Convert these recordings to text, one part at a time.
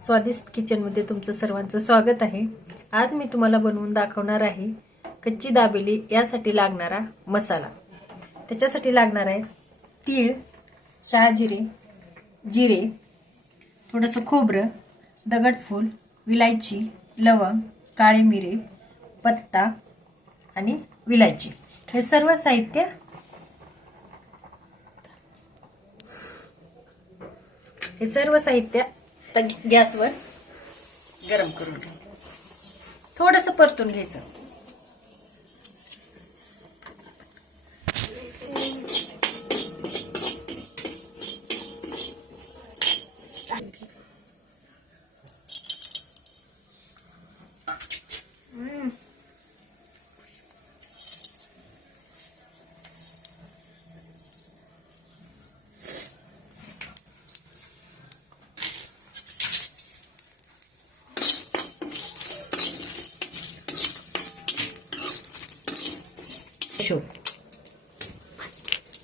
स्वादिष्ट किचनमध्ये तुमचं सर्वांचं स्वागत आहे। आज मी तुम्हाला बनवून दाखवणार आहे कच्ची दाबेली यासाठी लागणारा मसाला। त्याच्यासाठी लागणार आहे तीळ, शहाजिरे, जिरे, थोडंसं खोबरं, दगडफूल, विलायची, लवंग, काळे मिरे, पत्ता आणि विलायची। हे सर्व साहित्य गॅसवर गरम करून घ्यायचं, थोडंसं परतून घ्यायचं।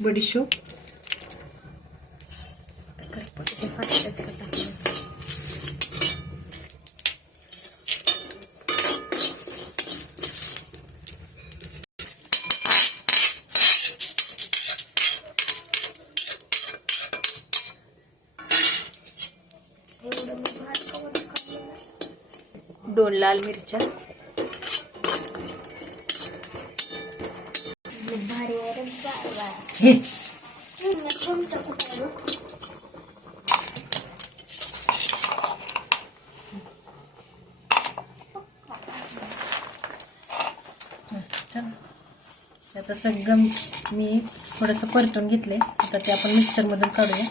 बडीशोप, दोन लाल मिरच्या, आता सगळं मी थोडंसं परतून घेतले। आता ते आपण मिक्सर मधून काढूया।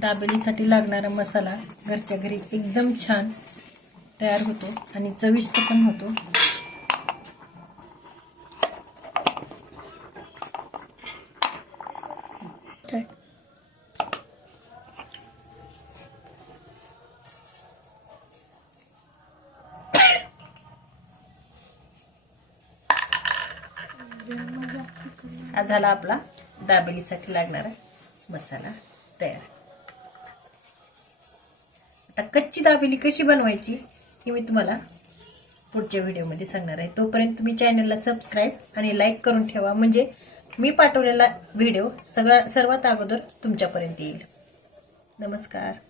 दाबेलीसाठी लागणारा मसाला घरच्या घरी एकदम छान तयार होतो आणि चविष्ट पण होतो। हा झाला आपला दाबेलीसाठी लागणारा मसाला तयार। आता कच्ची दाबेली कशी बनवायची हे मी तुम्हाला पुढच्या व्हिडिओमध्ये सांगणार आहे। तोपर्यंत तुम्ही चॅनलला सबस्क्राईब आणि लाईक करून ठेवा, म्हणजे मी पाठवलेला व्हिडिओ सर्वात अगोदर तुमच्यापर्यंत येईल। नमस्कार।